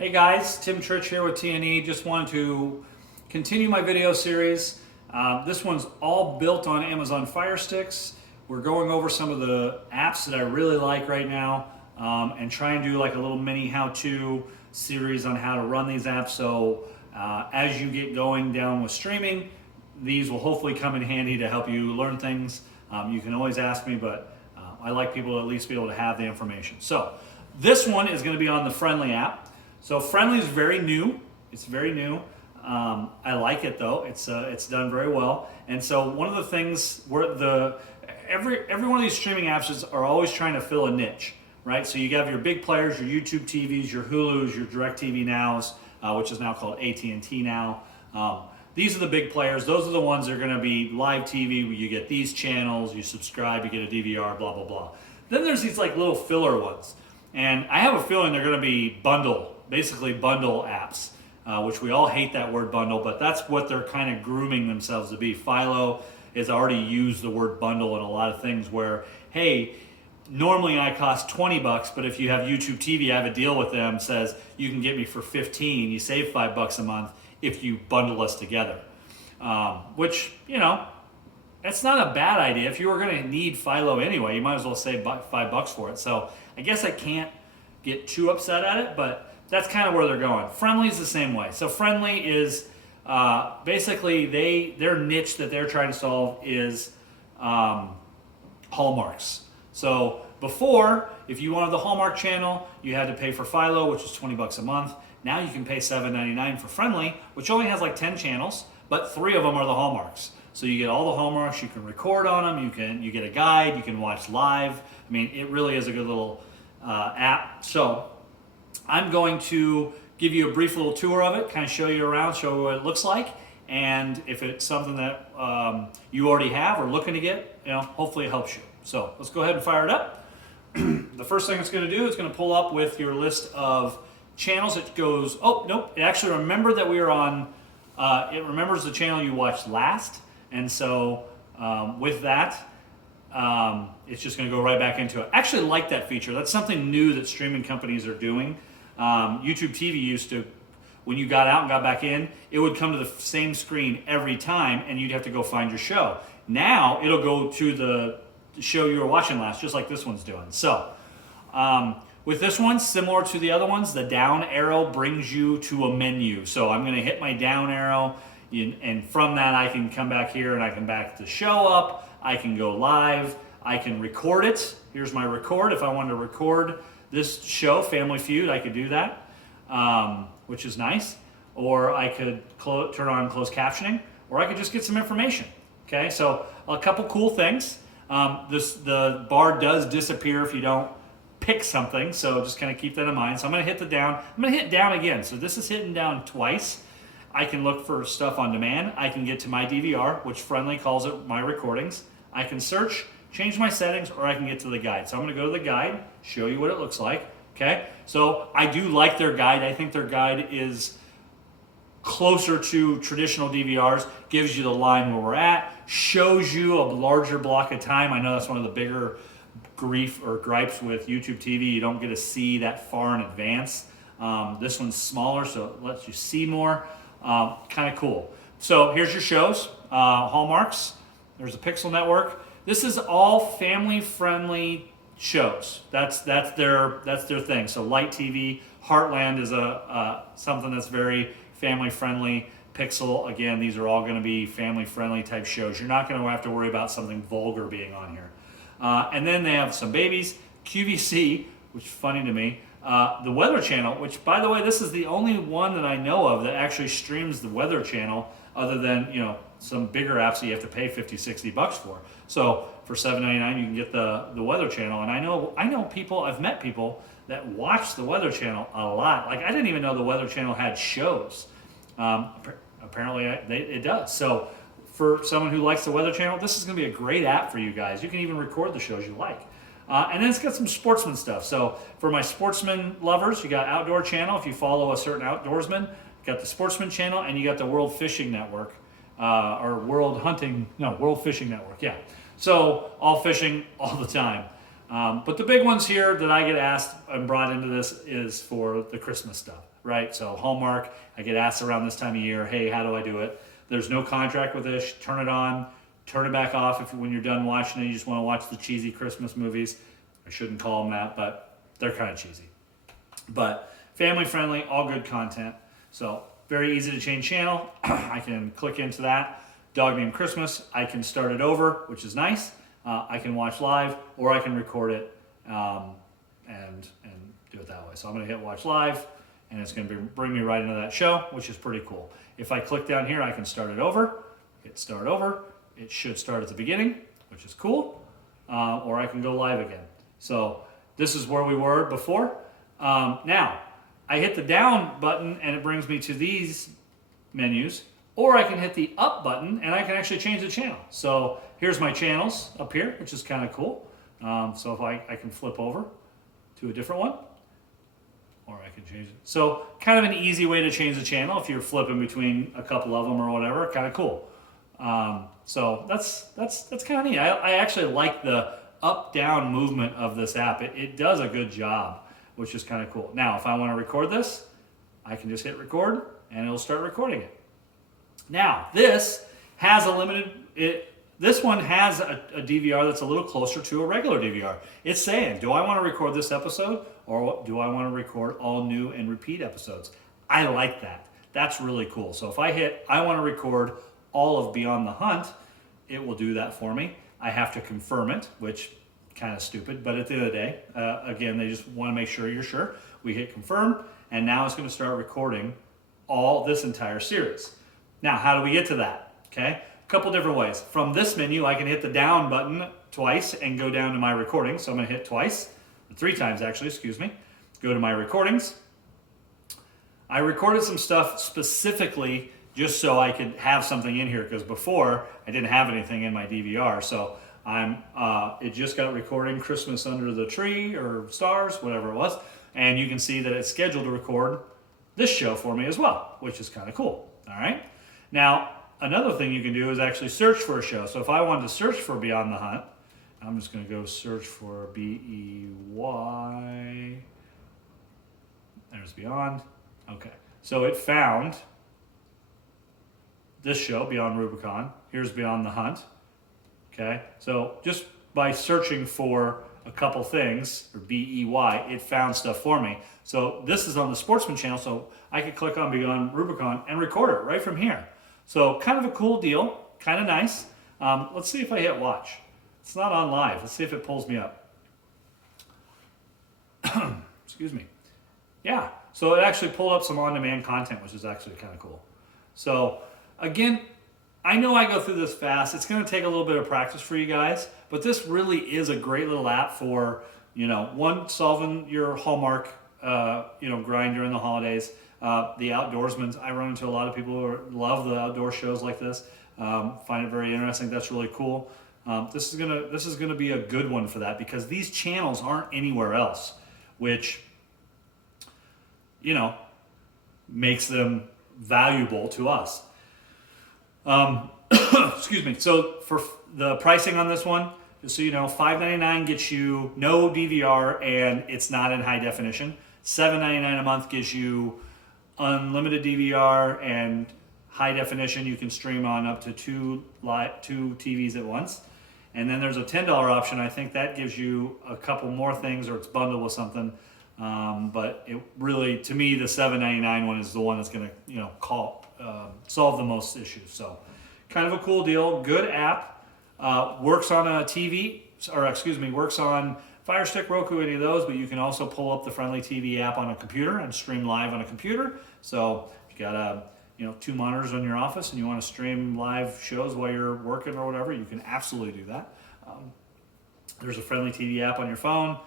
Hey guys, Tim Trich here with TNE. Just wanted to continue my video series. This one's all built on Amazon Fire Sticks. We're going over some of the apps that I really like right now and try and do like a little mini how-to series on how to run these apps. So as you get going down with streaming, these will hopefully come in handy to help you learn things. You can always ask me, but I like people to at least be able to have the information. So this one is going to be on the Frndly app. So Frndly is very new. It's very new. I like it though. It's done very well. And so one of the things where every one of these streaming apps are always trying to fill a niche, right? So you have your big players, your YouTube TVs, your Hulus, your DirecTV Nows, which is now called AT&T Now. These are the big players. Those are the ones that are going to be live TV where you get these channels, you subscribe, you get a DVR, blah, blah, blah. Then there's these like little filler ones. And I have a feeling they're going to be basically bundle apps, which we all hate that word bundle, but that's what they're kind of grooming themselves to be. Philo has already used the word bundle in a lot of things where, hey, normally I cost 20 bucks, but if you have YouTube TV, I have a deal with them, says you can get me for 15, you save $5 a month if you bundle us together. Which, you know, it's not a bad idea. If you were going to need Philo anyway, you might as well save $5 for it. So I guess I can't get too upset at it, but that's kind of where they're going. Frndly is the same way. So Frndly is basically their niche that they're trying to solve is hallmarks. So before, if you wanted the Hallmark channel, you had to pay for Philo, which is 20 bucks a month. Now you can pay $7.99 for Frndly, which only has like 10 channels, but 3 of them are the Hallmarks. So you get all the Hallmarks, you can record on them, you get a guide, you can watch live. I mean, it really is a good little app. So I'm going to give you a brief little tour of it, kind of show you around, show you what it looks like, and if it's something that you already have or looking to get, you know, hopefully it helps you. So let's go ahead and fire it up. The first thing it's going to do is going to pull up with your list of channels. It goes, oh, nope, it actually remembered that we were on, it remembers the channel you watched last, and so with that, it's just going to go right back into it. I actually like that feature. That's something new that streaming companies are doing. YouTube TV used to, when you got out and got back in, it would come to the same screen every time and you'd have to go find your show. Now it'll go to the show you were watching last, just like this one's doing. So with this one, similar to the other ones, the down arrow brings you to a menu. So I'm going to hit my down arrow, and from that I can come back here and I can back the show up. I can go live. I can record it. Here's my record. If I wanted to record this show, Family Feud, I could do that, which is nice. Or I could turn on closed captioning, or I could just get some information. Okay, so a couple cool things. The bar does disappear if you don't pick something, so just kind of keep that in mind. So I'm going to hit the down. I'm going to hit down again. So this is hitting down twice. I can look for stuff on demand. I can get to my DVR, which Frndly calls it my recordings. I can search, change my settings, or I can get to the guide. So I'm going to go to the guide, show you what it looks like. Okay, so I do like their guide. I think their guide is closer to traditional DVRs, gives you the line where we're at, shows you a larger block of time. I know that's one of the bigger grief or gripes with YouTube TV. You don't get to see that far in advance. This one's smaller, so it lets you see more. Kind of cool. So here's your shows, Hallmarks. There's a Pixel Network. This is all family-friendly shows. That's their thing. So Light TV, Heartland is something that's very family-friendly. Pixel, again, these are all going to be family-friendly type shows. You're not going to have to worry about something vulgar being on here. And then they have some babies, QVC, which is funny to me. The Weather Channel, which, by the way, this is the only one that I know of that actually streams the Weather Channel, other than, you know, some bigger apps that you have to pay 50, 60 bucks for. So for $7.99, you can get the Weather Channel. And I know people, I've met people that watch the Weather Channel a lot. Like, I didn't even know the Weather Channel had shows. Apparently it does. So for someone who likes the Weather Channel, this is going to be a great app for you guys. You can even record the shows you like. And then it's got some sportsman stuff. So for my sportsman lovers, you got Outdoor Channel. If you follow a certain outdoorsman, you got the Sportsman Channel, and you got the World Fishing Network, or World Fishing Network, yeah. So all fishing all the time. But the big ones here that I get asked and brought into this is for the Christmas stuff, right? So Hallmark, I get asked around this time of year, hey, how do I do it? There's no contract with this. Turn it on, turn it back off if when you're done watching it, you just want to watch the cheesy Christmas movies. I shouldn't call them that, but they're kind of cheesy. But family friendly, all good content. So very easy to change channel. I can click into that. Dog Named Christmas, I can start it over, which is nice. I can watch live, or I can record it and do it that way. So I'm going to hit watch live, and it's going to bring me right into that show, which is pretty cool. If I click down here, I can start it over, hit start over. It should start at the beginning, which is cool, or I can go live again. So this is where we were before. Now, I hit the down button, and it brings me to these menus. Or I can hit the up button and I can actually change the channel. So here's my channels up here, which is kind of cool. So if I can flip over to a different one, or I can change it. So kind of an easy way to change the channel if you're flipping between a couple of them or whatever, kind of cool. So that's kind of neat. I actually like the up-down movement of this app. It does a good job, which is kind of cool. Now, if I want to record this, I can just hit record and it'll start recording it. Now, this has a limited, this one has a DVR that's a little closer to a regular DVR. It's saying, do I want to record this episode or do I want to record all new and repeat episodes? I like that. That's really cool. So if I hit, I want to record all of Beyond the Hunt, it will do that for me. I have to confirm it, which kind of stupid, but at the end of the day, again, they just want to make sure you're sure. We hit confirm, and now it's going to start recording all this entire series. Now, how do we get to that? Okay, a couple different ways. From this menu, I can hit the down button twice and go down to my recordings. So I'm going to hit twice, 3 times actually, excuse me. Go to my recordings. I recorded some stuff specifically just so I could have something in here because before I didn't have anything in my DVR. So it just got recording Christmas Under the Tree or Stars, whatever it was. And you can see that it's scheduled to record this show for me as well, which is kind of cool. All right. Now, another thing you can do is actually search for a show. So if I wanted to search for Beyond the Hunt, I'm just going to go search for B-E-Y. There's Beyond. Okay. So it found this show, Beyond Rubicon. Here's Beyond the Hunt. Okay. So just by searching for a couple things, or B-E-Y, it found stuff for me. So this is on the Sportsman channel, so I could click on Beyond Rubicon and record it right from here. So kind of a cool deal, kind of nice. Let's see if I hit watch. It's not on live. Let's see if it pulls me up. Excuse me. Yeah, so it actually pulled up some on-demand content, which is actually kind of cool. So again, I know I go through this fast. It's going to take a little bit of practice for you guys, but this really is a great little app for, one, solving your Hallmark, grind during the holidays. The outdoorsmen, I run into a lot of people who love the outdoor shows like this. Find it very interesting. That's really cool. This is gonna be a good one for that because these channels aren't anywhere else, which makes them valuable to us. Excuse me. So for the pricing on this one, just so you know, $5.99 gets you no DVR and it's not in high definition. $7.99 a month gives you unlimited DVR and high definition. You can stream on up to two TVs at once. And then there's a $10 option. I think that gives you a couple more things or it's bundled with something. But it really, to me, the $7.99 one is the one that's going to, solve the most issues. So kind of a cool deal. Good app. Works on a TV, works on Fire Stick, Roku, any of those, but you can also pull up the Frndly TV app on a computer and stream live on a computer. So if you got 2 monitors in your office and you want to stream live shows while you're working or whatever, you can absolutely do that. There's a Frndly TV app on your phone,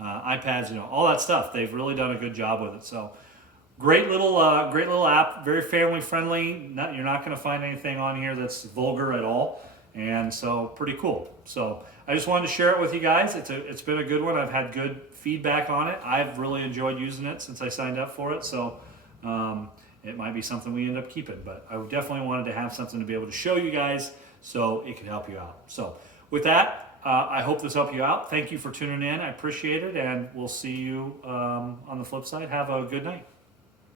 iPads, all that stuff. They've really done a good job with it. So great little app, very family friendly. You're not going to find anything on here that's vulgar at all. And so pretty cool. So I just wanted to share it with you guys. It's been a good one. I've had good feedback on it. I've really enjoyed using it since I signed up for it. So it might be something we end up keeping, but I definitely wanted to have something to be able to show you guys so it could help you out. So with that, I hope this helped you out. Thank you for tuning in. I appreciate it, and we'll see you on the flip side. Have a good night.